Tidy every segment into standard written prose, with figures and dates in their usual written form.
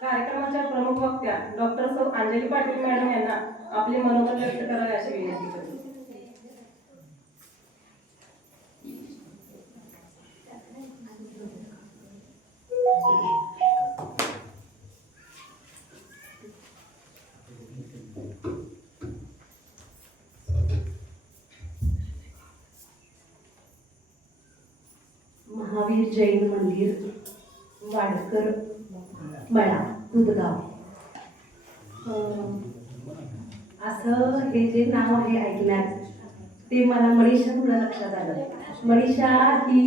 कार्यक्रमाच्या प्रमुख वक्त्या डॉक्टर सौ अंजली पाटील मॅडम यांना आपले मनोगत व्यक्त करावे अशी विनंती करते. महावीर जैन मंदिर, वाडकर मळा, दुधगाव. असं हे जे नाव आहे ऐकण्यात ते मला मनीषा थोडं लक्षात आलं. मनीषा ही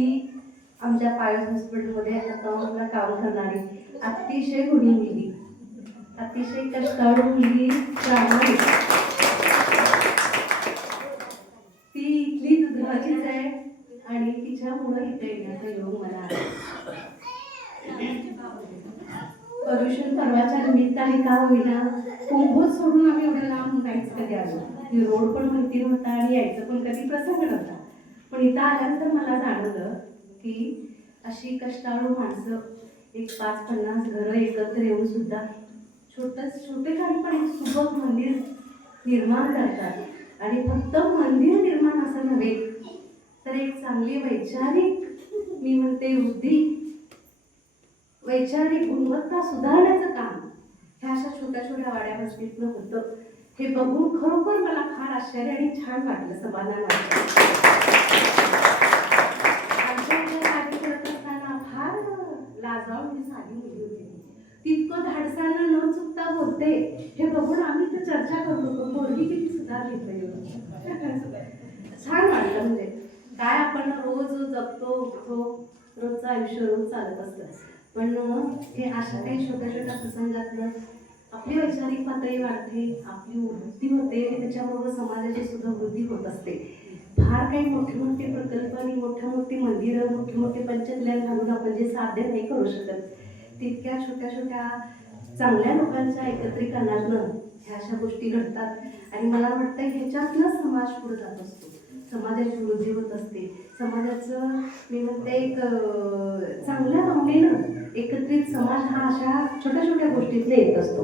आमच्या पायस हॉस्पिटलमध्ये अकाउंटला काम करणारी अतिशय गुणी मुलगी, अतिशय कष्टाळू मुलगी, प्रामाणिक. ती इथली दुधगावचीच आहे आणि तिच्यामुळं इथे येण्याचा योग मला आला. पर्युषण पर्वाच्या निमित्ताने का होईना कुंभोज सोडून आम्ही एवढं लांब नाहीच कधी आलो. रोड पण माहिती नव्हता आणि यायचं पण कधी प्रसंग नव्हता. पण इथं आल्यानंतर मला जाणवलं की अशी कष्टाळू माणसं एक 5-50 घरं एकत्र येऊन सुद्धा छोटे पण एक सुबक मंदिर निर्माण करतात. आणि फक्त मंदिर निर्माण असं नव्हे तर एक चांगली वैचारिक, मी म्हणते वैचारिक गुणवत्ता सुधारण्याचं काम ह्या अशा छोट्या वाड्या वस्तीतनं होतं. हे बघून खरोखर मला फार आश्चर्य आणि छान वाटलं, समाधान वाटलं. आमच्या कार्य करत असताना फार लाजाळू साधी मुली होती. तितकं धाडसानं न चुकता बोलते हे बघून आम्ही तर चर्चा करत होतो, पोरगी किती सुधारली पाहिजे. छान वाटलं. म्हणजे काय आपण रोज जगतो रोजचं आयुष्य रोज चालत असतं, पण हे अशा काही छोट्या प्रसंगातनं आपली वैचारिक पातळी वाढते, आपली वृद्धी होते, त्याच्याबरोबर समाजाची सुद्धा वृद्धी होत असते. फार काही मोठे प्रकल्प आणि मोठी मंदिरं, मोठे पंचकल्याण घालून आपण जे साध्य नाही करू शकत, तितक्या छोट्या चांगल्या लोकांच्या एकत्रीकरणातनं ह्या अशा गोष्टी घडतात. आणि मला वाटतं ह्याच्यातनंच समाज पुढे जात असतो, समाजाची वृद्धी होत असते. समाजाचं मी म्हणते एक चांगल्या भावनेनं एकत्रित समाज हा अशा छोट्या गोष्टीतले येत असतो.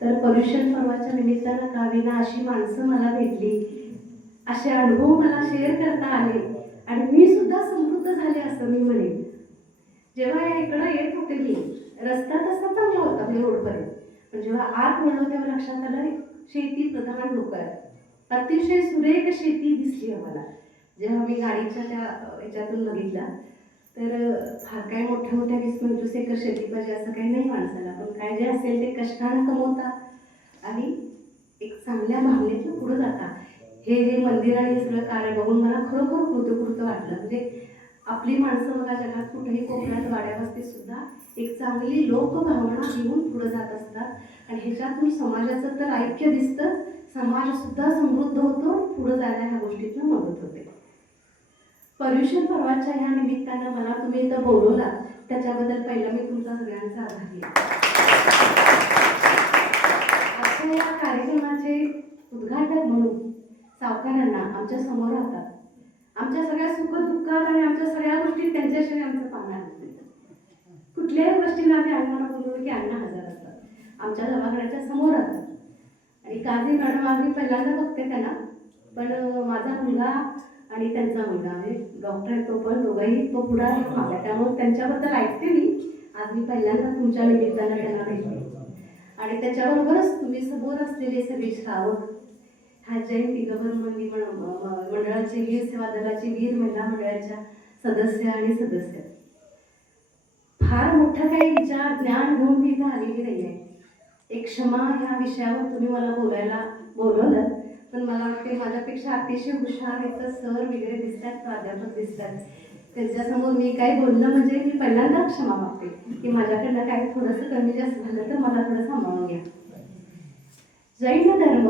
तर पर्युषण पर्वाच्या निमित्तानं का विना अशी माणसं मला भेटली, असे अनुभव मला शेअर करता आले आणि मी सुद्धा समृद्ध झाले असं मी म्हणेन. जेव्हा या इकडं येत होते मी, रस्ता तसा चांगला होता मी रोडपर्यंत, पण जेव्हा आत वळलो तेव्हा लक्षात आलं शेती प्रधान लोक आहेत. अतिशय सुरेख शेती दिसली आम्हाला. जेव्हा मी गाडीच्या त्या ह्याच्यातून बघितला तर फार काय मोठ्या 20-25 एकर शेती पाहिजे असं काही नाही माणसाला, पण काय जे असेल ते कष्टानं कमवता आणि एक चांगल्या भावनेतून पुढे जाता. हे जे मंदिर आणि सगळं कार्य बघून मला खरोखर कृतकृत वाटलं. म्हणजे आपली माणसं बघा जगात कुठेही कोकणात वाड्यावस्तीत सुद्धा एक चांगली लोकभावना घेऊन पुढे जात असतात आणि ह्याच्यातून समाजाचं तर ऐक्य दिसतं, समाज सुद्धा समृद्ध होतो, पुढे जायला ह्या गोष्टीतनं मदत होते. पर्युषण पर्वाच्या ह्या निमित्तानं मला तुम्ही इथं बोलवला त्याच्याबद्दल पहिला मी तुमचा सगळ्यांचा आभारी आहे. आजच्या या कार्यक्रमाचे उद्घाटक म्हणून सावकारांना आमच्या समोर राहतात. आमच्या सगळ्या सुखदुःखात आणि आमच्या सगळ्या गोष्टीत त्यांच्याशिवाय आमचं पाहणार नसतं. कुठल्याही गोष्टीला आम्ही अण्णांना बोलवलं की अण्णा हजर असतात, आमच्या दवाखान्याच्या समोर असतात. आणि काझी मॅडम आज मी पहिल्यांदा बघते त्यांना, पण माझा मुलगा आणि त्यांचा मुलगा म्हणजे डॉक्टर आहे तो पण दोघंही तो पुढे आहे मागे, त्यामुळे त्यांच्याबद्दल ऐकते मी. आज मी पहिल्यांदा तुमच्या निमित्तानं त्यांना भेटले आणि त्याच्याबरोबरच तुम्ही समोर असलेले सगळे श्रावक, ह्या जैन दिगंबर मंडळाचे वीर सेवा दलाचे वीर महिला मंडळाच्या सदस्य आणि सदस्य, फार मोठं काही विचार ज्ञान घेऊन मी इथं आलेली नाही आहे. एक क्षमा ह्या विषयावर तुम्ही मला बोलायला बोलवलं, पण मला वाटते माझ्यापेक्षा अतिशय हुशार इथं सर वगैरे दिसतात, प्राध्यापक दिसतात, त्यांच्यासमोर मी काय बोलणं म्हणजे मी पहिल्यांदा क्षमा मागते की माझ्याकडनं काही थोडंसं कमी जास्त झालं तर मला थोडं सांभाळून घ्या. जैन धर्म,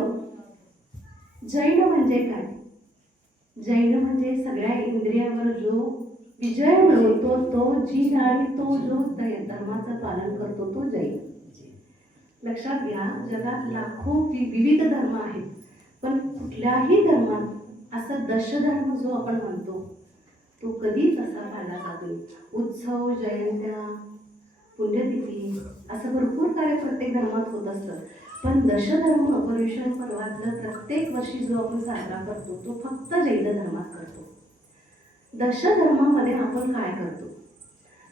जैन म्हणजे काय? जैन म्हणजे सगळ्या इंद्रियावर जो विजय मिळवतो, तो जीन आणि तो जो धर्माचं पालन करतो तो जैन. लक्षात घ्या, जगात लाखो विविध धर्म आहेत, पण कुठल्याही धर्मात असं दशधर्म जो आपण म्हणतो तो कधीच असा पाळला जातो. उत्सव, जयंत्या, पुण्यतिथी, असं भरपूर कार्य प्रत्येक धर्मात होत असतं. पण दशधर्म पर्युषण पर्वातलं प्रत्येक वर्षी जो आपण साजरा करतो तो फक्त जैन धर्मात करतो. दशधर्मामध्ये आपण काय करतो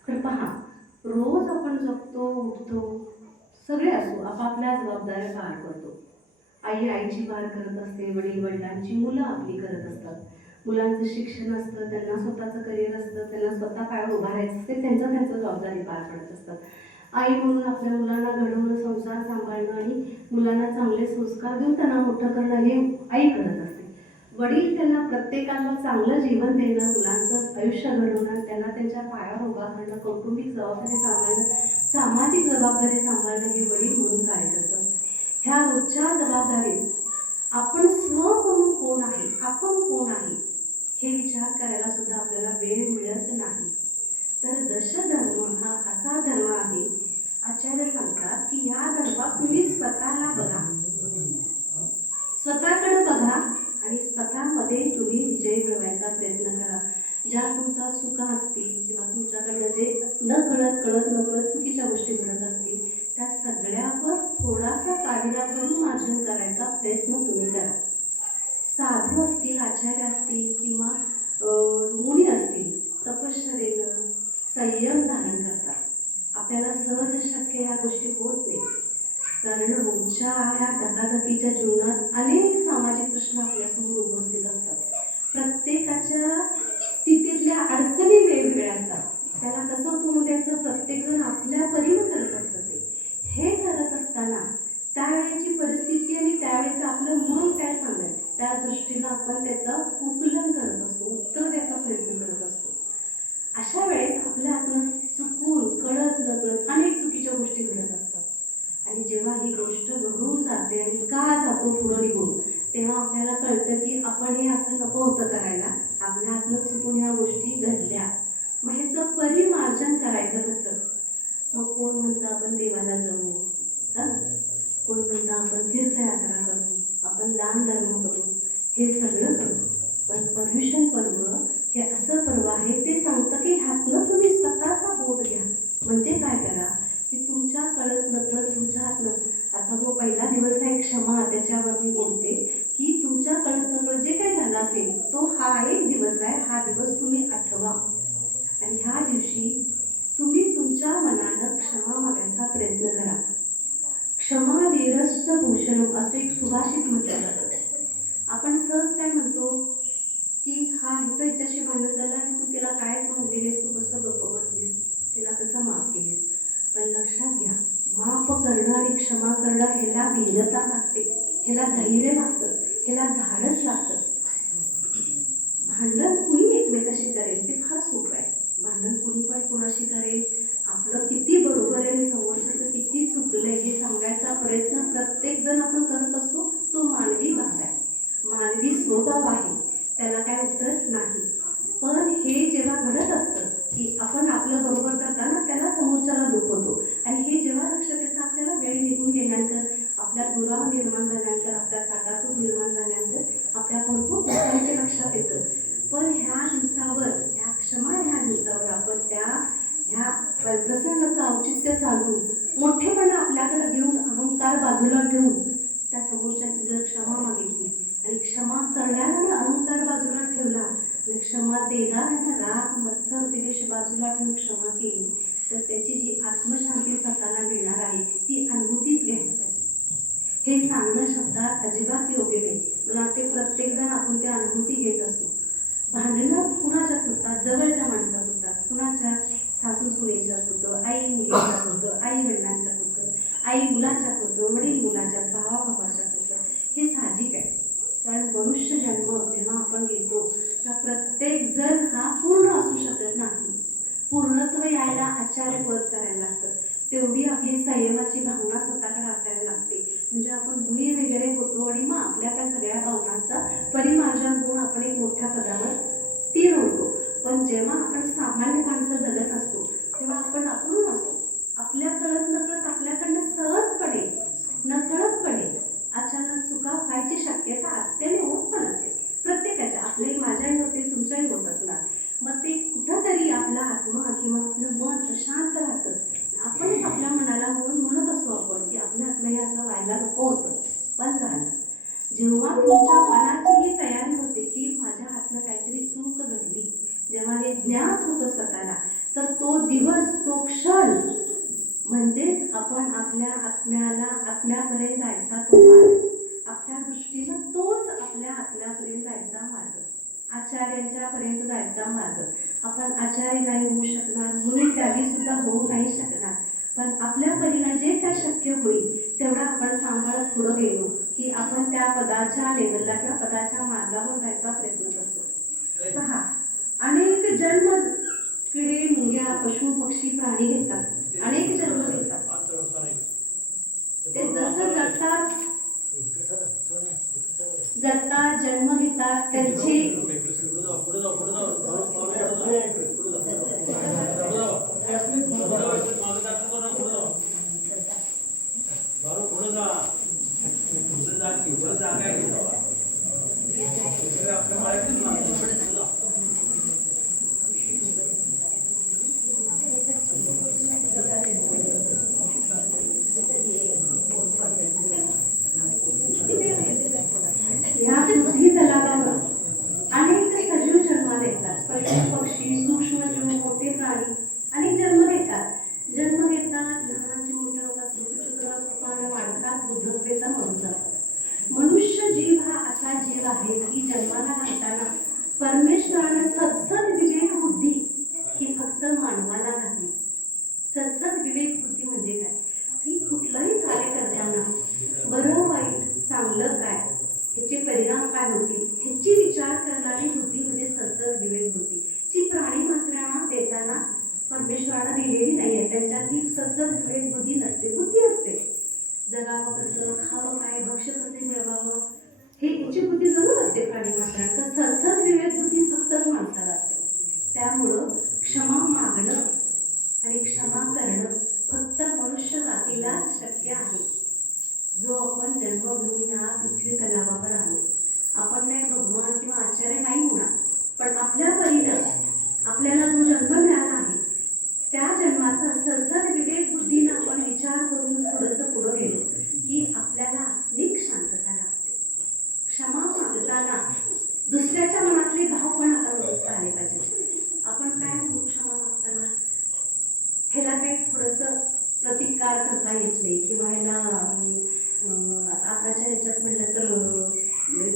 तर पहा, रोज आपण जगतो, उठतो, सगळे असो आपापल्या जबाबदाऱ्या पार करतो. आई आईची पार करत असते, वडील वडिलांची, मुलं आपली करत असतात. मुलांचं शिक्षण असतं, त्यांना स्वतःचं करिअर असतं, त्यांना स्वतः पायावर उभा राहायचं असते, त्यांचं जबाबदारी पार पडत असतात. आई म्हणून आपल्या मुलांना घडवणं, संसार सांभाळणं आणि मुलांना चांगले संस्कार देऊन त्यांना मोठं करणं हे आई करत असते. वडील त्यांना प्रत्येकाला चांगलं जीवन देणं, मुलांचं आयुष्य घडवणं, त्यांना त्यांच्या पायावर उभा करणं, कौटुंबिक जबाबदारी सांभाळणं, सामाजिक जबाबदारी सांभाळणं हे वडील म्हणून कार्य करतात. ह्या रोजच्या जबाबदारीत आपण स्व म्हणून कोण आहे, आपण कोण आहे हे विचार करायला सुद्धा आपल्याला वेळ मिळत नाही. तर दशधर्म हा असा धर्म आहे, आचार्य सांगतात की या धर्मात तुम्ही स्वतःला बघा, स्वतःकडे बघा आणि स्वतःमध्ये तुम्ही विजय मिळवायचा प्रयत्न करा. ज्या तुमच्या चुका असतील किंवा तुमच्याकडनं जे कळत चुकीच्या गोष्टी घडत असतील त्या सगळ्यावर थोडासा काढीला करून मार्जन करायचा प्रयत्न तुम्ही करा. साधू असतील, आचार्य असतील किंवा मुनी असतील, तपश्चर्येनं संयम धारण करतात. आपल्याला सहज शक्य ह्या गोष्टी होत नाही, कारण रोजच्या ह्या धकाधकीच्या जीवनात अनेक सामाजिक प्रश्न आपल्यासमोर उपस्थित असतात. प्रत्येकाच्या स्थितीतल्या अडचणी वेगवेगळ्या असतात. त्याला कसं तोंड द्यायचं प्रत्येकजण आपल्या परीनं करत असतं. हे करत असताना त्यावेळेची परिस्थिती आणि त्यावेळेचं आपलं मन काय सांगेल त्या दृष्टीनं आपण त्याचं उकलन करत असतो, उत्तर द्यायचा प्रयत्न करत असतो. अशा वेळेस आपल्या हातनं चुकून कळत अनेक चुकीच्या गोष्टी घडत असतात. आणि जेव्हा ही गोष्ट घडून जाते आणि का जातो पुढं निघून, तेव्हा आपल्याला कळतं की आपण हे असं नको होतं करायला, आपल्या हातनं चुकून ह्या गोष्टी घडल्या. मग ह्याचं परिमार्जन करायचं कसं? मग कोण म्हणतं आपण देवाला जाऊ, कोण म्हणतं आपण तीर्थयात्रा करू, आपण दान धर्म करू, हे सगळं करू. पण पर्युषण पर्व हे असं पर्व आहे ते सांगतं की ह्यातनं तुम्ही स्वतःचा बोध घ्या. म्हणजे काय करा की तुमच्या कळत तुमच्या हातनं, आता जो पहिला दिवस आहे क्षमा, त्याच्यावर मी बोलते की तुमच्या कळत जे काही झालं असेल तो हा एक दिवस आहे, हा दिवस तुम्ही आठवा आणि ह्या दिवशी तुम्ही तुमच्या मनानं क्षमा मागायचा प्रयत्न करा. क्षमा वीरस्य भूषणम असं एक सुभाषित म्हटलं जातं. आपण सहज काय म्हणतो की ह्याचं हिच्याशी भांडण झालं आणि तू तिला काय म्हणलेलीस, तू कसं गप्प बसलीस, तिला कसं माफ केलीस. पण लक्षात घ्या, माफ करणं आणि क्षमा करणं ह्याला वीरता लागते, ह्याला धैर्य लागतं, ह्याला धाडस लागतं. भांडण कुणी एकमेकाशी करेल ते फार सोपं आहे. भांडण कुणी पण कुणाशी करेल, आपलं किती बरोबर आहे आणि समोरच्याचं किती चुकलंय हे सांगायचा प्रयत्न प्रत्येक जण आपण करत असतो. तो मानवी भाग आहे, मानवी स्वभाव आहे, त्याला काय उत्तर नाही. पण हे जेव्हा घडत असतं की आपण आपलं बरोबर करताना त्याला समोरच्याला दुखवतो आणि हे जेव्हा लक्षात येतं आपल्याला वेळ निघून गेल्यानंतर, आपल्या दुरावा निर्माण झाल्यानंतर, आपल्या ताटातूट निर्माण झाल्यानंतर आपल्या भरपूर गोष्टींचे लक्षात येतं. पण ह्या दिवसावर, ह्या क्षमा ह्या दिवसावर आपण ह्या प्रसंगाचं औचित्य साधून मोठेपणा आपल्याकडे घेऊन, अहंकार बाजूला ठेवून त्या समोरच्याची जर क्षमा मागितली आणि क्षमा करण्याला अहंकार बाजूला ठेवला आणि क्षमा देणाऱ्यांना राग मत्सर द्वेष बाजूला ठेवून क्षमा केली तर त्याची जी आत्मशांती स्वतःला मिळणार आहे ती अनुभूतीच घ्यायला पाहिजे. हे सांगणं शब्दात अजिबात योग्य नाही. मला वाटते प्रत्येकजण आपण त्या अनुभूती घेत असतो. भांडणं कुणाच्यात होतात, जवळच्या माणसात होतात, कुणाच्या सासू सुनेच्यात होतं, आई मुलीच्यात होतं, आई वडिलांच्यात होतं, आई मुलाच्यात होतं, वडील मुलाच्यात, भावाच्यात होतं. हे साहजिक आहे, कारण मनुष्य जन्म जेव्हा आपण घेतो तर प्रत्येक जण हा पूर्ण असू शकत नाही. पूर्णत्व यायला आचार्य पद करायला लागतं. तेवढी आपली संयमाची भावना स्वतःकडे असायला लागते. म्हणजे आपण मुली वगैरे होतो आणि मग आपल्या त्या सगळ्या भावनांचा परिमार्जन होऊन आपण एक मोठ्या पदावर स्थिर होतो. पण जेव्हा आपण सामान्य माणसं जगत असतो तेव्हा आपण अपूर्ण असतो. आपल्या कळत आपल्याकडनं सहजपणे नकळतपणे अचानक चुका व्हायची शक्यता असते आणि होत पण असते प्रत्येकाच्या. आपल्याही माझ्याही होते, तुमच्याही होत असणार. मग ते कुठंतरी आपला आत्मा किंवा आपलं मन शांत राहतं. आपणच आपल्या मनाला म्हणजेच आपण आपल्या आत्म्यापर्यंत जायचा तो मार्ग, आपल्या दृष्टीनं तोच आपल्या आत्म्यापर्यंत जायचा मार्ग, आचार्यांच्या पर्यंत जायचा मार्ग. आपण आचार्य नाही होऊ शकणार, गुरु त्यागी सुद्धा होऊ नाही शकणार, पण आपल्या परीनं जे काय शक्य होईल तेवढा आपण सांभाळत पुढं गेलो की आपण त्या पदाच्या लेवलला किंवा पदाच्या मार्गावर जायचा प्रयत्न करतो. पहा, अनेक जन्म किडे, मुंग्या, पशु पक्षी, प्राणी घेतात, अनेक जन्म घेतात. ते जसं जगतात जन्म घेतात त्यांची ह्या पृथ्वी तलावावर अनेक सजीव जन्माला येतात. पशु पक्षी, सूक्ष्मजीव, मोठे प्राणी अनेक जन्म घेतात. लहानाचे मोठे होतात, सूक्ष्म वाढतात, बुद्धत्वेचा मरून जातात. मनुष्य जीव हा असा जीव आहे की जन्माला घालताना परमेश्वरानं सद्सद विवेक बुद्धी ही फक्त मानवाला घातली. सद्सद विवेक बुद्धी म्हणजे काय की कुठलंही कार्य करताना बरं वाईट चांगलं काय ह्याचे परिणाम काय होतील ह्याची विचार करणारी बुद्धी म्हणजे सद्सद विवेक बुद्धी, जी प्राणी मात्रांना देताना परमेश्वरानं दिलेली नाही आहे. त्यांच्यात ही सद्सद विवेक बुद्धी नसते. बुद्धी असते जगावं कसं, खावं काय, भक्ष्य कसे मिळवावं हे याची बुद्धी जरूर असते प्राणी मात्रांना. तर सद्सद विवेक बुद्धी फक्तच माणसाला असते. त्यामुळं क्षमा मागणं आणि क्षमा करणं फक्त मनुष्य जातीलाच शक्य आहे. जो आपण जन्म घेऊन या पृथ्वी तलावावर आलो, आपण काय भगवान किंवा आचार्य नाही होणार, पण आपल्या परीनं आपल्याला जो जन्म मिळाला आहे त्या जन्माचा सद्सद विवेक बुद्धीनं आपण विचार करून थोडंसं पुढं गेलो की आपल्याला आत्मिक शांतता लागते. क्षमा मागताना दुसऱ्याच्या मनातले भाव पण आता आले पाहिजे. आपण काय म्हणू क्षमा मागताना, ह्याला काही थोडंसं प्रतिकार करता येत नाही किंवा ह्याला आताच्या ह्याच्यात म्हटलं तर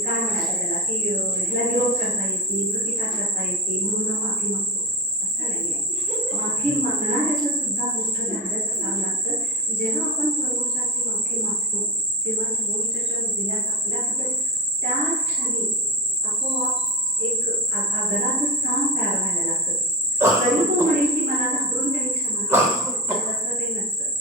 काय म्हणायचं त्याला की ह्याला विरोध करता येत नाही, प्रतिकार करता येत नाही म्हणून हा माफी मागतो असं नाही आहे. माफी मागणाऱ्याचं सुद्धा मोठं धाडस असावं लागतं. जेव्हा आपण समोरच्याची माफी मागतो तेव्हा समोरच्याच्या हृदयात आपल्याबद्दल त्या क्षणी आपोआप एक आदराचं स्थान तयार व्हायला लागतं. तरी तो म्हणेल की मला घाबरून त्यांनी क्षमा केली, तसं ते नसतं.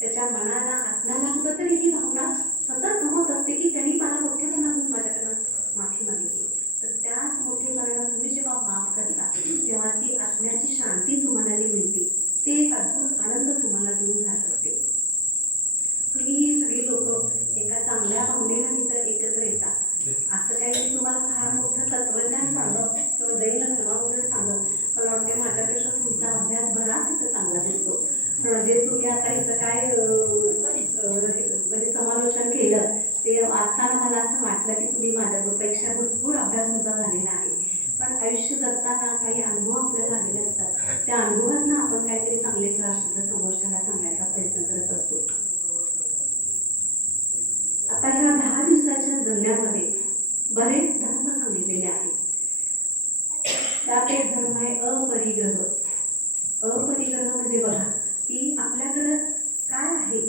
त्याच्या मनाला आत्म्याला कुठंतरी ही भावना सतत होत असते की त्यांनी मला मोठेपणातून माझ्याकडनं माफी मागितली. तर त्याच मोठेपणानं तुम्ही जेव्हा माफ करता तेव्हा ती आत्म्याची शांती तुम्हाला जी मिळते ते एक अद्भुत आनंद तुम्हाला देऊन जात असते. तुम्ही ही सगळी लोक एका चांगल्या भावनेनं तिथं एकत्र येतात. असं काही तुम्हाला फार मोठं तत्वज्ञान सांगत किंवा दैन धर्मा वगैरे सांगत मला वाटते माझ्यापेक्षा तुमचा अभ्यास बराच इथं चांगला दिसतो. जे तुम्ही आता इथं काय म्हणजे समालोचन केलं ते वाचताना मला असं वाटलं की तुम्ही माझ्यापेक्षा भरपूर अभ्यास तुमचा झालेला आहे. पण आयुष्य जगताना काही अनुभव आपल्याला आलेले असतात. त्या अनुभवातनं आपण काहीतरी चांगले चार शब्द समोरच्याला सांगायचा प्रयत्न करत असतो. आता ह्या 10 दिवसाच्या जगण्यामध्ये बरेच धर्म सांगितलेले आहेत. त्यात एक धर्म आहे अपरिग्रह. अपरिग्रह म्हणजे बघा की आपल्याकडं काय आहे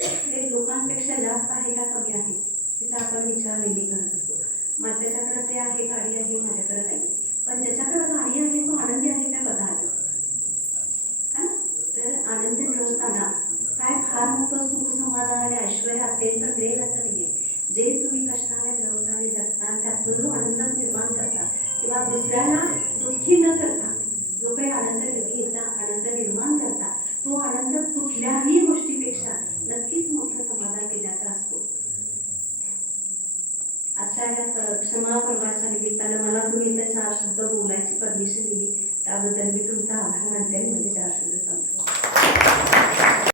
ते लोकांपेक्षा जास्त आहे का कमी आहे तिचा आपण विचार नेहमी करत असतो. मग त्याच्याकडं ते आहे, गाडी आहे, माझ्याकडे नाही. पण ज्याच्याकडं गाडी आहे तो आनंदी आहे का बघा है ना. तर आनंद मिळवताना काय फार मोठं सुख समाधान आणि ऐश्वर्य असेल तर मिळेल असं नाही आहे. जे तुम्ही कष्टाने मिळवता आणि जगता त्यातून जो आनंद निर्माण करता किंवा दुसऱ्याला दुःखी न करता जो काही आनंद घेता, आनंद निर्माण करता, तो आनंद कुठल्याही गोष्टीपेक्षा नक्कीच मोठं समाधान देण्याचा असतो. आजच्या ह्या क्षमा पर्वाच्या निमित्तानं मला तुम्ही इथं 4 शब्द बोलायची परमिशन दिली त्याबद्दल मी तुमचा आभार मानते. म्हणजे 4 शब्द